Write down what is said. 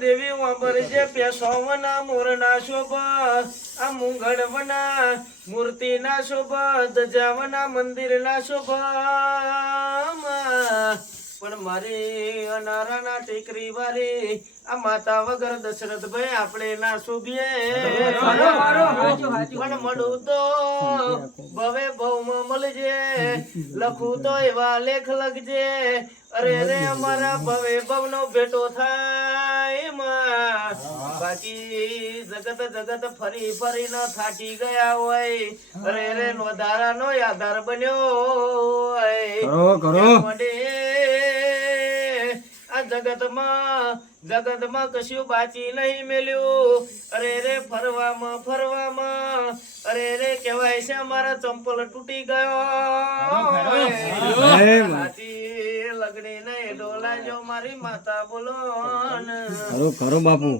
દેવી વાંબર છે પેસોવના મોરના શોભ આ મુંગળવના મૂર્તિના શોભ ધજાવના મંદિરના શોભ પણ મારી અનારાના ટેકરી વારી આ માતા વગર દશરથભાઈ આપણે ના શોભીએ. પણ મળું તો ભવે ભવમાં મળજે લખું તો એવા લેખ લખજે. અરે રે અમારા ભવે ભવનો ભેટો થાય. બાકી જગત જગત ફરી ફરી ન થાકી ગયા હોય. અરે રે નો ધારાનો આધાર બન્યો કરો કરો. આ જગતમાં જગતમાં કશું બાકી નહીં મેલ્યું. અરે રે ફરવામાં ફરવામાં. અરે રે કહેવાય છે મારા ચંપલ તૂટી ગયો. ડોલા લગડી નહીં ડોલાજો મારી માતા બોલો કરો કરો બાપુ.